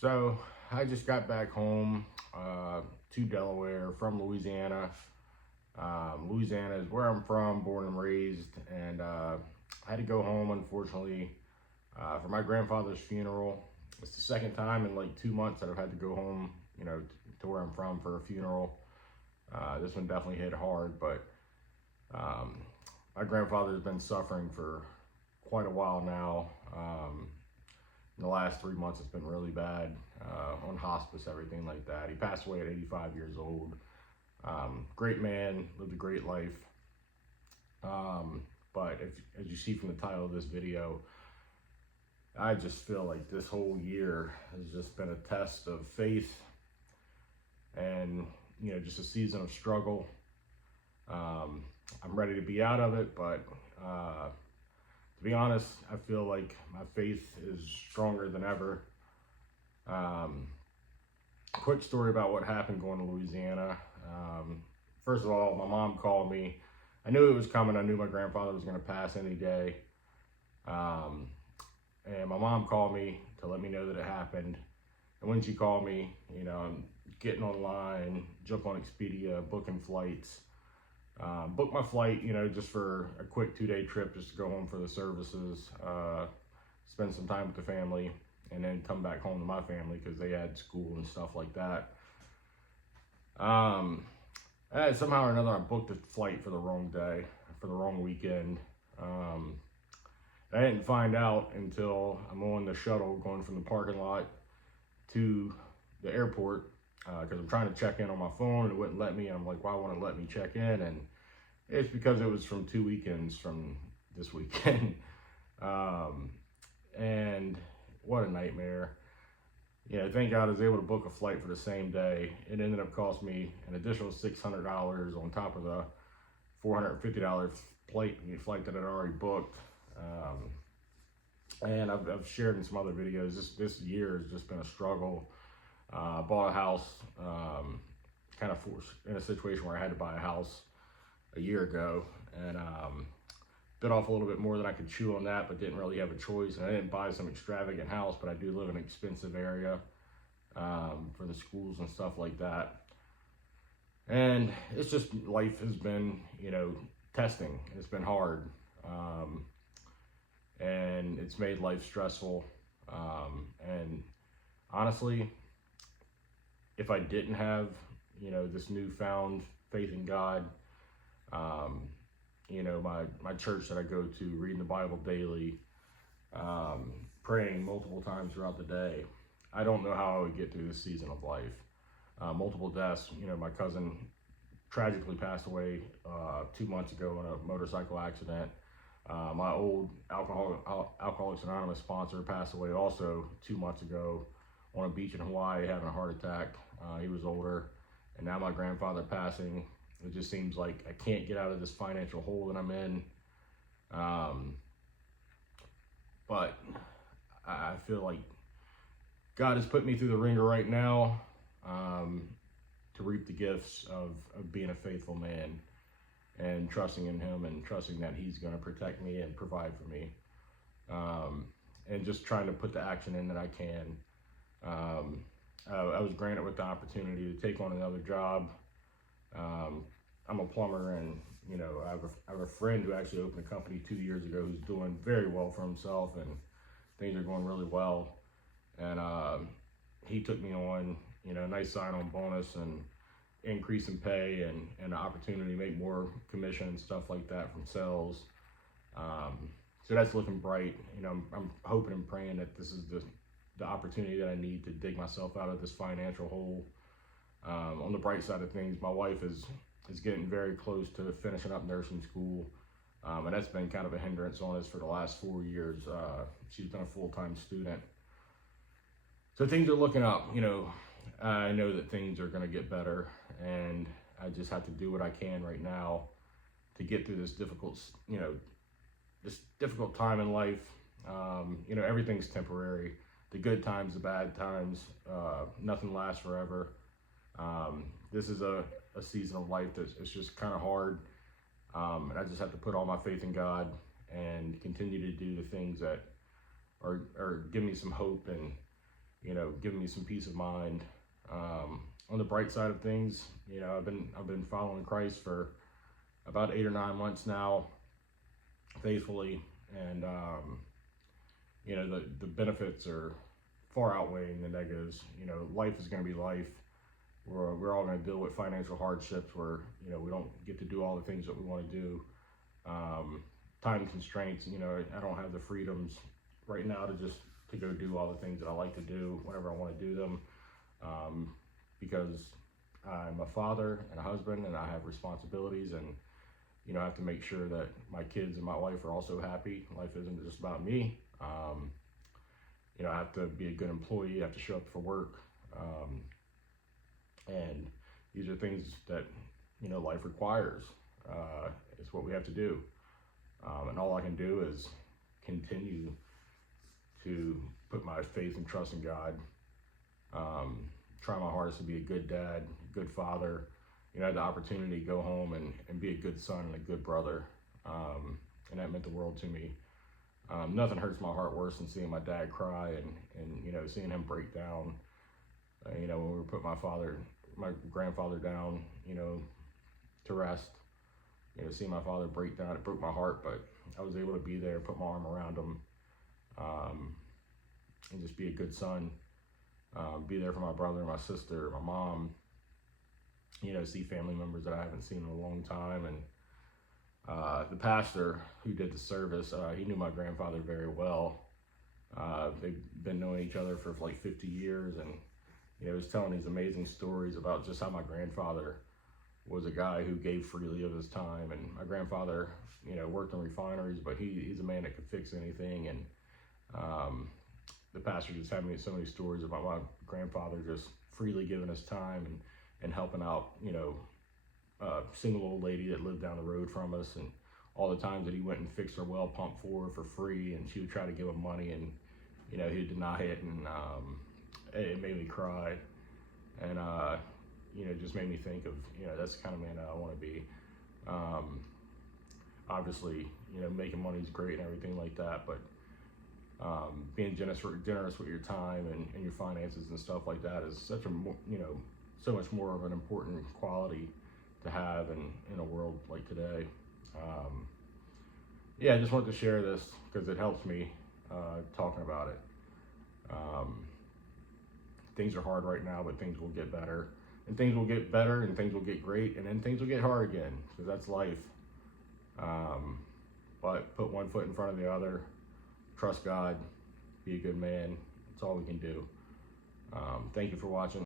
So I just got back home to Delaware from Louisiana. Louisiana is where I'm from, born and raised, and I had to go home, unfortunately, for my grandfather's funeral. It's the second time in like 2 months that I've had to go home, to where I'm from for a funeral. This one definitely hit hard, but um, my grandfather's been suffering for quite a while now. In the last 3 months, it's been really bad, on hospice, everything like that. He passed away at 85 years old. Great man, lived a great life. But as you see from the title of this video, I just feel like this whole year has just been a test of faith and, just a season of struggle. I'm ready to be out of it, but to be honest, I feel like my faith is stronger than ever. Quick story about what happened going to Louisiana. First of all, my mom called me. I knew it was coming. I knew my grandfather was going to pass any day. And my mom called me to let me know that it happened. And when she called me, I'm getting online, jump on Expedia, booking flights. Booked my flight, just for a quick 2-day trip, just to go home for the services, spend some time with the family, and then come back home to my family because they had school and stuff like that. And somehow or another, I booked a flight for the wrong day, for the wrong weekend. I didn't find out until I'm on the shuttle going from the parking lot to the airport, because I'm trying to check in on my phone and it wouldn't let me. And I'm like, why won't it let me check in? And it's because it was from 2 weekends from this weekend. And what a nightmare. Thank God I was able to book a flight for the same day. It ended up costing me an additional $600 on top of the $450 flight that I'd already booked. And I've shared in some other videos, this year has just been a struggle. Bought a house, kind of forced in a situation where I had to buy a house a year ago, and bit off a little bit more than I could chew on that, but didn't really have a choice. And I didn't buy some extravagant house, but I do live in an expensive area for the schools and stuff like that. And it's just, life has been, testing. It's been hard. And it's made life stressful. And honestly, if I didn't have, this newfound faith in God, my church that I go to, reading the Bible daily, praying multiple times throughout the day, I don't know how I would get through this season of life. Multiple deaths. My cousin tragically passed away 2 months ago in a motorcycle accident. My old Alcoholics Anonymous sponsor passed away also 2 months ago on a beach in Hawaii, having a heart attack. He was older. And now my grandfather passing. It just seems like I can't get out of this financial hole that I'm in. But I feel like God has put me through the ringer right now, to reap the gifts of being a faithful man and trusting in Him and trusting that He's going to protect me and provide for me. And just trying to put the action in that I can. I was granted with the opportunity to take on another job. I'm a plumber, and I have a friend who actually opened a company 2 years ago who's doing very well for himself, and things are going really well. And he took me on, nice sign-on bonus and increase in pay and an opportunity to make more commission and stuff like that from sales. So that's looking bright. I'm hoping and praying that this is the opportunity that I need to dig myself out of this financial hole. On the bright side of things, my wife is getting very close to finishing up nursing school, and that's been kind of a hindrance on us for the last 4 years. She's been a full-time student, so things are looking up. I know that things are going to get better, and I just have to do what I can right now to get through this difficult time in life. Everything's temporary. The good times, the bad times, nothing lasts forever. This is a season of life it's just kind of hard. And I just have to put all my faith in God and continue to do the things that or give me some hope and giving me some peace of mind. On the bright side of things, I've been following Christ for about 8 or 9 months now, faithfully, and the benefits are far outweighing the negatives. Life is going to be life. We're all going to deal with financial hardships where we don't get to do all the things that we want to do. Time constraints. I don't have the freedoms right now to go do all the things that I like to do whenever I want to do them, because I'm a father and a husband, and I have responsibilities, and I have to make sure that my kids and my wife are also happy. Life isn't just about me. I have to be a good employee. I have to show up for work, and these are things that life requires. It's what we have to do, and all I can do is continue to put my faith and trust in God. Try my hardest to be a good dad, good father. I had the opportunity to go home and be a good son and a good brother, and that meant the world to me. Nothing hurts my heart worse than seeing my dad cry and seeing him break down. When we were putting my grandfather down, to rest. Seeing my father break down, it broke my heart, but I was able to be there, put my arm around him, and just be a good son. Be there for my brother, my sister, my mom. See family members that I haven't seen in a long time. And the pastor who did the service, he knew my grandfather very well. They've been knowing each other for like 50 years, and he was telling these amazing stories about just how my grandfather was a guy who gave freely of his time. And my grandfather, worked in refineries, but he's a man that could fix anything. And the pastor just had me so many stories about my grandfather just freely giving his time and helping out, a single old lady that lived down the road from us, and all the times that he went and fixed her well pump for her for free, and she would try to give him money, and he'd deny it, and it made me cry, and just made me think of that's the kind of man that I want to be. Obviously, making money is great and everything like that, but being generous with your time and your finances and stuff like that is such a so much more of an important quality to have in a world like today. I just wanted to share this because it helps me talking about it. Things are hard right now, but things will get better, and things will get better, and things will get great, and then things will get hard again, because that's life. But put one foot in front of the other. Trust God, be a good man. That's all we can do. Thank you for watching.